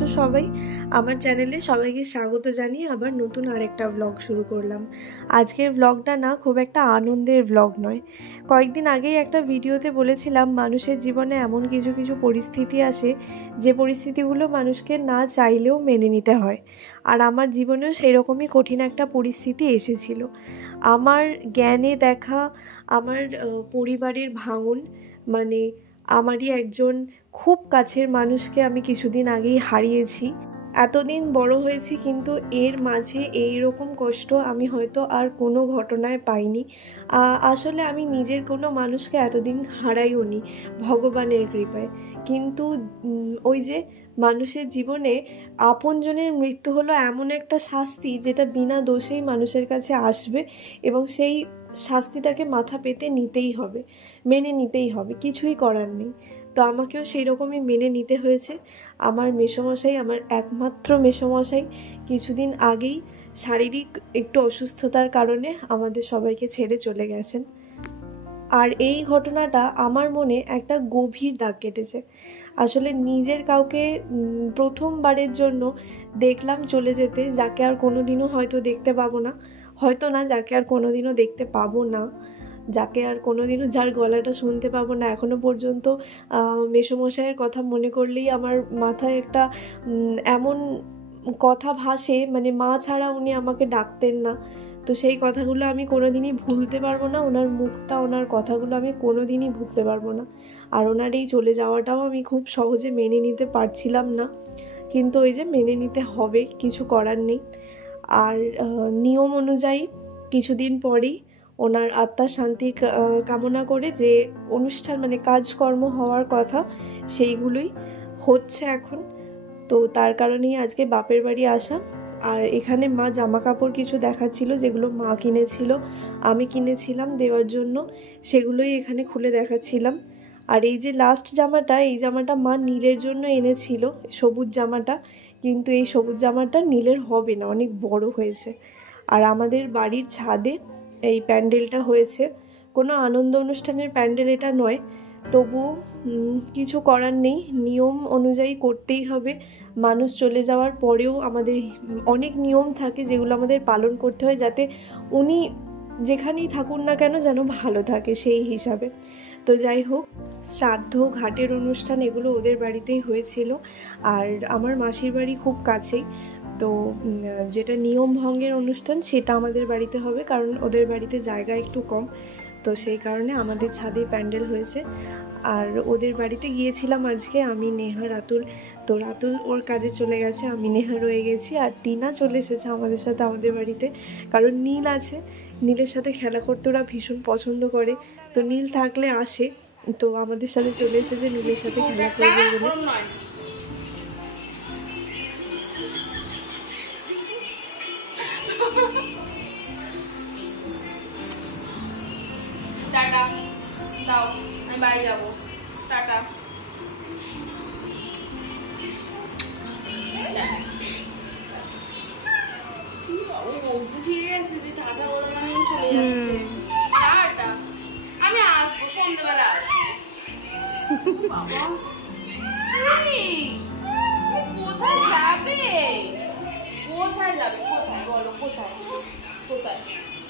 আছো সবাই? আমার চ্যানেলে সবাইকে স্বাগত জানিয়ে আবার নতুন আরেকটা ব্লগ শুরু করলাম। আজকের ব্লগটা না খুব একটা আনন্দের ব্লগ নয়। কয়েকদিন আগেই একটা ভিডিওতে বলেছিলাম মানুষের জীবনে এমন কিছু কিছু পরিস্থিতি আসে যে পরিস্থিতিগুলো মানুষকে না চাইলেও মেনে নিতে হয়। আর আমার জীবনেও সেই রকমই কঠিন একটা পরিস্থিতি এসেছিল। আমার জ্ঞানে দেখা আমার পরিবারের ভাঙন, মানে আমারই একজন খুব কাছের মানুষকে আমি কিছুদিন আগেই হারিয়েছি। এতদিন বড় হয়েছি কিন্তু এর মাঝে এই রকম কষ্ট আমি হয়তো আর কোনো ঘটনায় পাইনি। আসলে আমি নিজের কোনো মানুষকে এতদিন হারাইও নি ভগবানের কৃপায়। কিন্তু ওই যে মানুষের জীবনে আপনজনের মৃত্যু হলো এমন একটা শাস্তি যেটা বিনা দোষেই মানুষের কাছে আসবে এবং সেই শাস্তিটাকে মাথা পেতে নিতেই হবে, মেনে নিতেই হবে, কিছুই করার নেই। তো আমাকেও সেই রকমই মেনে নিতে হয়েছে। আমার মেসোমশাই, আমার একমাত্র মেসোমশাই কিছুদিন আগেই শারীরিক একটু অসুস্থতার কারণে আমাদের সবাইকে ছেড়ে চলে গেছেন। আর এই ঘটনাটা আমার মনে একটা গভীর দাগ কেটেছে। আসলে নিজের কাউকে প্রথমবারের জন্য দেখলাম চলে যেতে, যাকে আর কোনোদিনও হয়তো দেখতে পাবো না, হয়তো না, যাকে আর কোনোদিনও দেখতে পাবো না, যাকে আর কোনোদিনও, যার গলাটা শুনতে পাবো না। এখনো পর্যন্ত মেসোমশাইয়ের কথা মনে করলেই আমার মাথায় একটা এমন কথা ভাসে, মানে মা ছাড়া উনি আমাকে ডাকতেন না। তো সেই কথাগুলো আমি কোনোদিনই ভুলতে পারবো না, ওনার মুখটা, ওনার কথাগুলো আমি কোনোদিনই ভুলতে পারবো না। আর ওনার এই চলে যাওয়াটাও আমি খুব সহজে মেনে নিতে পারছিলাম না, কিন্তু ওই যে মেনে নিতে হবে, কিছু করার নেই। আর নিয়ম অনুযায়ী কিছুদিন পরেই ওনার আত্মার শান্তি কামনা করে যে অনুষ্ঠান, মানে কাজকর্ম হওয়ার কথা, সেইগুলোই হচ্ছে এখন। তো তার কারণেই আজকে বাপের বাড়ি আসা। আর এখানে মা জামা কাপড় কিছু দেখাচ্ছিল, যেগুলো মা কিনেছিল, আমি কিনেছিলাম দেওয়ার জন্য, সেগুলোই এখানে খুলে দেখাচ্ছিলাম। আর এই যে লাস্ট জামাটা, এই জামাটা মা নীলের জন্য এনেছিল, সবুজ জামাটা, কিন্তু এই সবুজ জামাটা নীলের হবে না, অনেক বড় হয়েছে। আর আমাদের বাড়ির ছাদে এই প্যান্ডেলটা হয়েছে, কোনো আনন্দ অনুষ্ঠানের প্যান্ডেল এটা নয়, তবুও কিছু করার নেই, নিয়ম অনুযায়ী করতেই হবে। মানুষ চলে যাওয়ার পরেও আমাদের অনেক নিয়ম থাকে যেগুলো আমাদের পালন করতে হয়, যাতে উনি যেখানেই থাকুন না কেন যেন ভালো থাকে, সেই হিসাবে। তো যাই হোক, শ্রাদ্ধ, ঘাটের অনুষ্ঠান, এগুলো ওদের বাড়িতেই হয়েছিল। আর আমার মাসির বাড়ি খুব কাছেই, তো যেটা নিয়ম ভঙ্গের অনুষ্ঠান সেটা আমাদের বাড়িতে হবে, কারণ ওদের বাড়িতে জায়গা একটু কম, তো সেই কারণে আমাদের ছাদে প্যান্ডেল হয়েছে। আর ওদের বাড়িতে গিয়েছিলাম আজকে আমি, নেহা, রাতুল। তো রাতুল ওর কাজে চলে গেছে, আমি নেহা রয়ে গেছি। আর টিনা চলে এসেছে আমাদের সাথে আমাদের বাড়িতে, কারণ নীল আছে, নীলের সাথে খেলা করতে ওরা ভীষণ পছন্দ করে, তো নীল থাকলে আসে, তো আমাদের সাথে চলে এসেছে নীলের সাথে খেলা করবে বলে। টাটা দাও, আমি বাড়ি যাবো, টাটা। আমি আসবো সন্ধ্যেবেলা, কোথায় যাবে, কোথায় যাবে, কোথায় বলো, কোথায় কোথায়?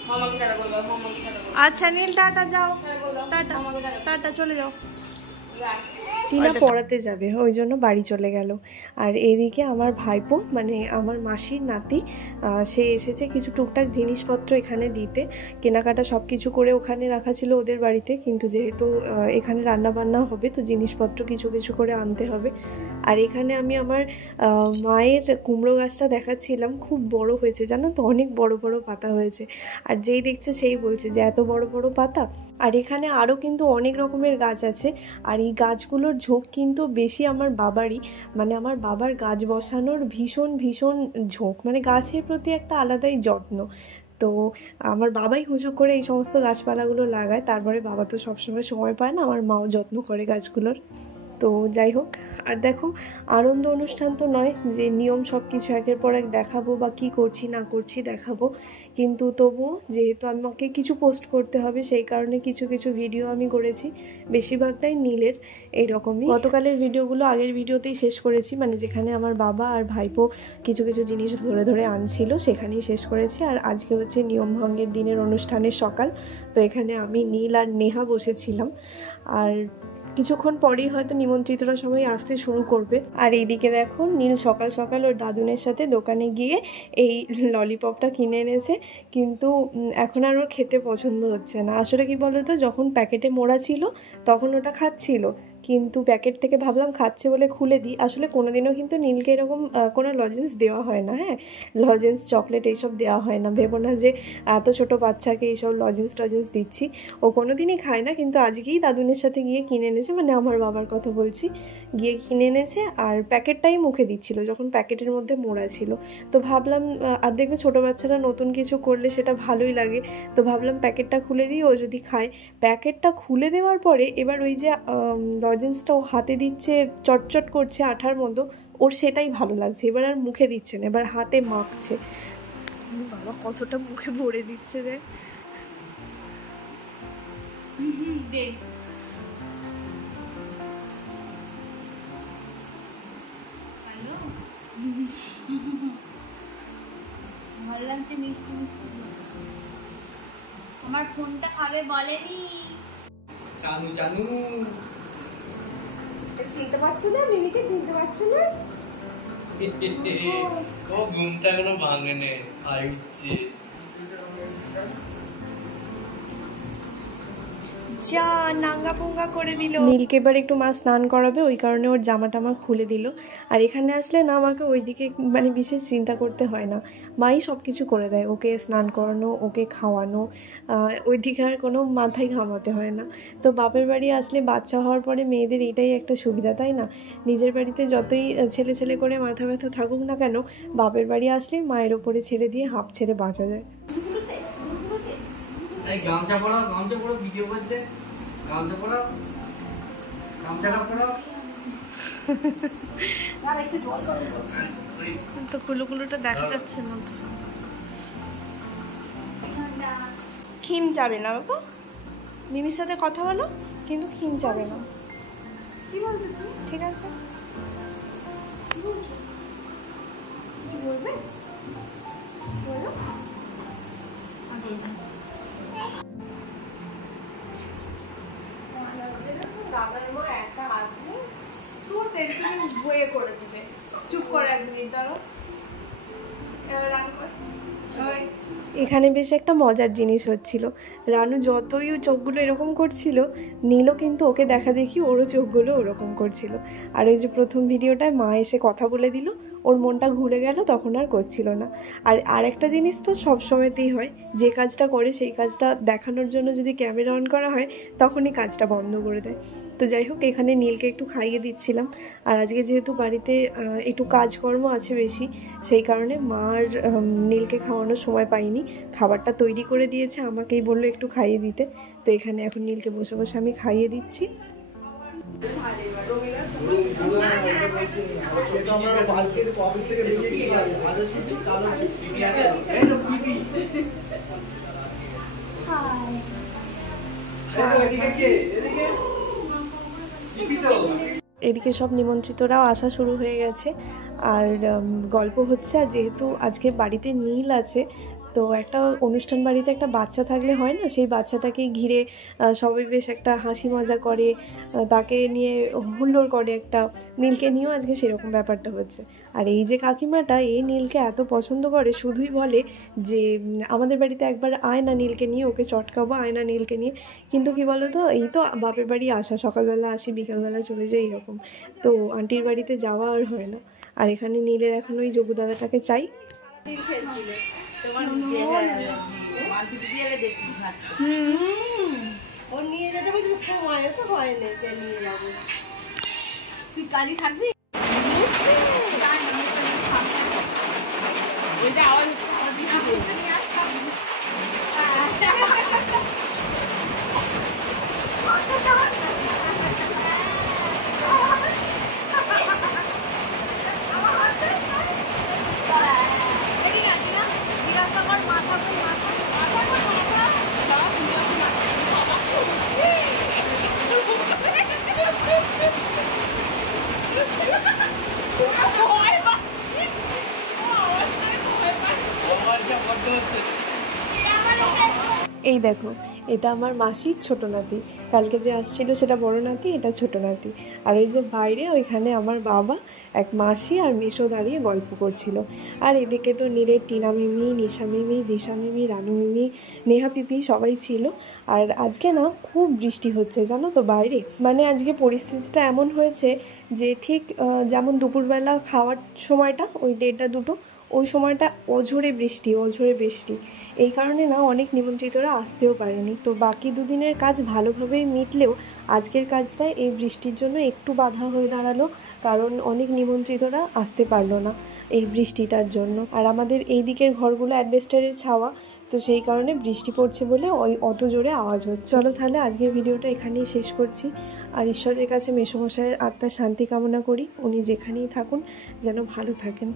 মামাকে টাটা করে দাও, মামাকে টাটা করে দাও। আচ্ছা নীল, টাটা, যাও, টাটা, টাটা, চলে যাও। টিনা পড়াতে যাবে, ওই জন্য বাড়ি চলে গেল। আর এদিকে আমার ভাইপো, মানে আমার মাসির নাতি, সে এসেছে কিছু টুকটাক জিনিসপত্র এখানে দিতে। কেনাকাটা সব কিছু করে ওখানে রাখা ছিল ওদের বাড়িতে, কিন্তু যেহেতু এখানে রান্না বান্না হবে তো জিনিসপত্র কিছু কিছু করে আনতে হবে। আর এখানে আমি আমার মায়ের কুমড়ো গাছটা দেখাচ্ছিলাম, খুব বড় হয়েছে জানো তো, অনেক বড় বড় পাতা হয়েছে। আর যেই দেখছে সেই বলছে যে এত বড় বড় পাতা। আর এখানে আরও কিন্তু অনেক রকমের গাছ আছে, আর এই গাছগুলোর ঝোঁক কিন্তু বেশি আমার বাবারই, মানে আমার বাবার গাছ বসানোর ভীষণ ভীষণ ঝোঁক, মানে গাছের প্রতি একটা আলাদাই যত্ন। তো আমার বাবাই হুজুক করে এই সমস্ত গাছপালাগুলো লাগায়, তারপরে বাবা তো সবসময় সময় পায় না, আমার মাও যত্ন করে গাছগুলোর। তো যাই হোক, আর দেখো আনন্দ অনুষ্ঠান তো নয় যে নিয়ম সব কিছু একের পর এক দেখাবো বা কি করছি না করছি দেখাবো, কিন্তু তবুও যেহেতু আমাকে কিছু পোস্ট করতে হবে সেই কারণে কিছু কিছু ভিডিও আমি করেছি, বেশিরভাগটাই নীলের এইরকমই। গতকালের ভিডিওগুলো আগের ভিডিওতেই শেষ করেছি, মানে যেখানে আমার বাবা আর ভাইপো কিছু কিছু জিনিস ধরে ধরে আনছিল সেখানেই শেষ করেছি। আর আজকে হচ্ছে নিয়ম ভঙ্গের দিনের অনুষ্ঠানের সকাল, তো এখানে আমি নীল আর নেহা বসেছিলাম। আর কিছুক্ষণ পরেই হয়তো নিমন্ত্রিতরা সবাই আসতে শুরু করবে। আর এইদিকে দেখো নীল সকাল সকাল ওর দাদুনের সাথে দোকানে গিয়ে এই ললিপপটা কিনে এনেছে, কিন্তু এখন আর ওর খেতে পছন্দ হচ্ছে না। আসলে কি বলতো, যখন প্যাকেটে মোড়া ছিল তখন ওটা খাচ্ছিল, কিন্তু প্যাকেট থেকে ভাবলাম খাচ্ছে বলে খুলে দিই। আসলে কোনোদিনও কিন্তু নীলকে এরকম কোনো লজেন্স দেওয়া হয় না, হ্যাঁ, লজেন্স চকলেট এইসব দেওয়া হয় না। ভেবো না যে এত ছোট বাচ্চাকে এইসব লজেন্স টজেন্স দিচ্ছি, ও কোনো দিনই খায় না। কিন্তু আজকেই দাদুনের সাথে গিয়ে কিনে এনেছে, মানে আমার বাবার কথা বলছি, গিয়ে কিনে এনেছে আর প্যাকেটটাই মুখে দিচ্ছিল যখন প্যাকেটের মধ্যে মোড়া ছিল। তো ভাবলাম, আর দেখবে ছোটো বাচ্চারা নতুন কিছু করলে সেটা ভালোই লাগে, তো ভাবলাম প্যাকেটটা খুলে দিই, ও যদি খায়। প্যাকেটটা খুলে দেওয়ার পরে এবার ওই যে লজেন্সটা ও হাতে দিচ্ছে, চটচট করছে আঠার মতো, ওর সেটাই ভালো লাগছে। এবার আর মুখে দিচ্ছে না, এবার হাতে মাখছে। বাবা কতটা মুখে ভরে দিচ্ছে রে। আমার ফোনটা খাবে বলেনি। চানু চানু চিনতে পারছো না? মিমিকে চিনতে পারছো না? ও ঘুমটা এখনো ভাঙেনি, আই উঠছে। যা নাঙ্গা পুঙ্গা করে দিল। নীলকে এবার একটু মা স্নান করাবে, ওই কারণে ওর জামা টামা খুলে দিল। আর এখানে আসলে না আমাকে ওইদিকে মানে বিশেষ চিন্তা করতে হয় না, মাই সব কিছু করে দেয়। ওকে স্নান করানো, ওকে খাওয়ানো, ওইদিকে আর কোনো মাথায় ঘামাতে হয় না। তো বাপের বাড়ি আসলে বাচ্চা হওয়ার পরে মেয়েদের এটাই একটা সুবিধা, তাই না? নিজের বাড়িতে যতই ছেলে ছেলে করে মাথা ব্যথা থাকুক না কেন, বাপের বাড়ি আসলে মায়ের ওপরে ছেড়ে দিয়ে হাঁপ ছেড়ে বাঁচা যায়। গামছা পড়াও, গামছা পড়াও, ভিডিও করতে গামছা পড়াও, গামছাটা পড়াও। তো কুলুকুলুটা দেখা যাচ্ছে না। খিম যাবে না বাবু, মিমির সাথে কথা বলো, কিন্তু খিম যাবে না, ঠিক আছে? বলবে বলো। চুপ করে 1 মিনিট দাঁড়াও। এখানে বেশ একটা মজার জিনিস হচ্ছিল, রানু যতই চোখগুলো এরকম করছিল, নীলও কিন্তু ওকে দেখা দেখি ওরও চোখগুলো ওরকম করছিল। আর ওই যে প্রথম ভিডিওটায় মা এসে কথা বলে দিল, ওর মনটা ঘুরে গেল, তখন আর করছিল না। আর একটা জিনিস তো সব সময়তেই হয়, যে কাজটা করে সেই কাজটা দেখানোর জন্য যদি ক্যামেরা অন করা হয় তখনই কাজটা বন্ধ করে দেয়। তো যাই হোক, এখানে নীলকে একটু খাইয়ে দিচ্ছিলাম। আর আজকে যেহেতু বাড়িতে একটু কাজকর্ম আছে বেশি, সেই কারণে মা আর নীলকে খাওয়ানোর সময় পাইনি। খাবারটা তৈরি করে দিয়েছে, আমাকেই বললো একটু খাইয়ে দিতে। তো এখানে এখন নীলকে বসে বসে আমি খাইয়ে দিচ্ছি। এদিকে সব নিমন্ত্রিতরাও আসা শুরু হয়ে গেছে, আর গল্প হচ্ছে। আর যেহেতু আজকে বাড়িতে নীল আছে, তো একটা অনুষ্ঠান বাড়িতে একটা বাচ্চা থাকলে হয় না, সেই বাচ্চাটাকে ঘিরে সবাই বেশ একটা হাসি মজা করে, তাকে নিয়ে হুল্লোড় করে একটা। নীলকে নিয়েও আজকে সেরকম ব্যাপারটা হচ্ছে। আর এই যে কাকিমাটা, এই নীলকে এত পছন্দ করে, শুধুই বলে যে আমাদের বাড়িতে একবার আয় না নীলকে নিয়ে, ওকে চটকাবো, আয় না নীলকে নিয়ে। কিন্তু কি বলো তো, এই তো বাপের বাড়ি আসা, সকালবেলা আসি বিকালবেলা চলে যাই এরকম, তো আন্টির বাড়িতে যাওয়া আর হয় না। আর এখানে নীলের এখন ওই যোগু দাদাটাকে চাই। ও নিয়ে যেতে বলছিল, সময় তো হয়নি যে নিয়ে যাবো। তুই কালি থাকবি? ওইটা আওয়াজ হচ্ছে, আমার দিদি এই দেখো, এটা আমার মাসির ছোট নাতি। কালকে যে আসছিল সেটা বড় নাতি, এটা ছোট নাতি। আর ওই যে বাইরে ওইখানে আমার বাবা, এক মাসি আর মেসো দাঁড়িয়ে গল্প করছিল। আর এদিকে তো নীরের টিনা মিমি, নিশা মিমি, দিশা মিমি, রানু মিমি, নেহা পিপি সবাই ছিল। আর আজকে না খুব বৃষ্টি হচ্ছে জানো তো বাইরে। মানে আজকে পরিস্থিতিটা এমন হয়েছে যে ঠিক যেমন দুপুরবেলা খাওয়ার সময়টা ওই 1:30-2 ওই সময়টা অঝোরে বৃষ্টি। এই কারণে না অনেক নিমন্ত্রিতরা আসতেও পারেনি। তো বাকি দুদিনের কাজ ভালোভাবেই মিটলেও আজকের কাজটা এই বৃষ্টির জন্য একটু বাধা হয়ে দাঁড়ালো, কারণ অনেক নিমন্ত্রিতরা আসতে পারলো না এই বৃষ্টিটার জন্য। আর আমাদের এই দিকের ঘরগুলো অ্যাডভেস্টারের ছাওয়া, তো সেই কারণে বৃষ্টি পড়ছে বলে ওই অত জোরে আওয়াজ হচ্ছে। চলো তাহলে আজকের ভিডিওটা এখানেই শেষ করছি। আর ঈশ্বরের কাছে মেসোমশাইয়ের আত্মার শান্তি কামনা করি, উনি যেখানেই থাকুন যেন ভালো থাকেন।